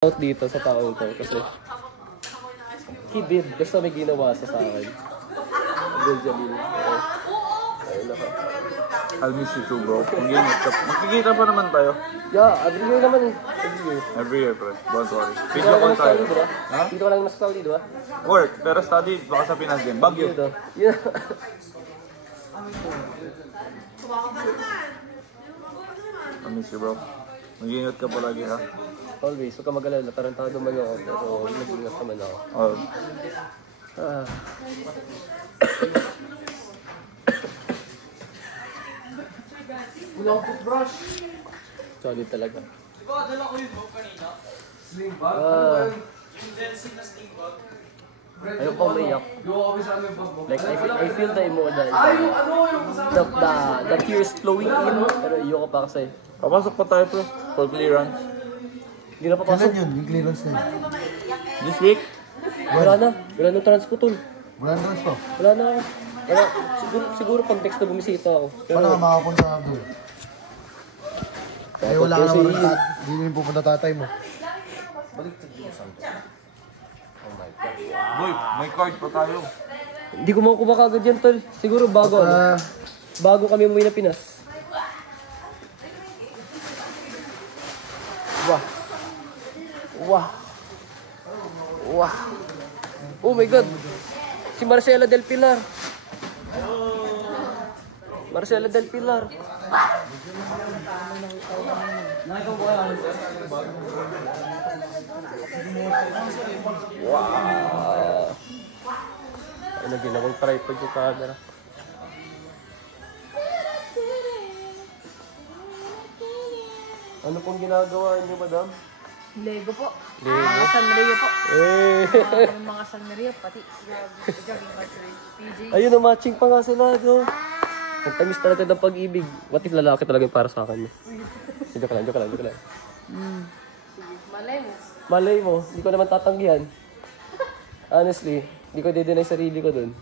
Out dito sa taong to kasi he did, basta may ginawa sa akin. Abdul Jalil. Ayun na ka. I'll miss you too, bro. Magkikita pa naman tayo. Yeah, every year naman eh. Every year. Every year, pre. Don't worry. Dito Video ka call lang sa tayo. Saudi, diba? Ha? Dito ka lang sa Saudi, diba? Work, pero study baka sa Pinas din. Baguio. Dito. Yeah. I'll miss you, bro. Mag-ingat ka palagi, ha? Always, huwag ka mag-alala. Tarantado man ako, pero nag-ingat naman ako. Oh. Ah. Wala akong toothbrush. Solid talaga. Diba, dala ko yung bag kanina? Sling bag? Yung Delsin na sling bag? Ayaw ko umiyak. Gawa kami sa aming bag. Like, I feel the emotion. Yung ano, yung kasama. The tears flowing in, pero ayoko pa kasi. Papasok pa tayo, bro. For clearance. Hindi na papasok. Kailan yun? Yung clearance na yun? This week? Wala na. Wala na transputol. Wala na rin pa. Wala na ako. Wala. Siguro pag next na bumisita ako. Paano ka makapunta sa Abdul? Eh wala ka naman rin. Hindi rin pupunta tatay mo. Boy, may card pa tayo. Hindi ko makukuha kagad yan, tol. Siguro bago ano. Bago kami umuwi na Pinas. Wah. Wah. Wah. Oh my God. Si Marcela Del Pilar. Marcela Del Pilar. Wow. Ano ginawang tripod yung camera. Ano pong ginagawa niyo, madam? Lego po. Lego? Mga Sanrio po. Eh. Mga Sanrio, pati jogging pants rin. PJ. Ayun, na matching pa nga sila, no? Ang tamis talaga ng pag-ibig. What if lalaki talaga yung para sa akin? Joke lang, joke lang, joke lang. Malay mo. Malay mo, hindi ko naman tatanggihan. Honestly, hindi ko dideny sarili ko dun.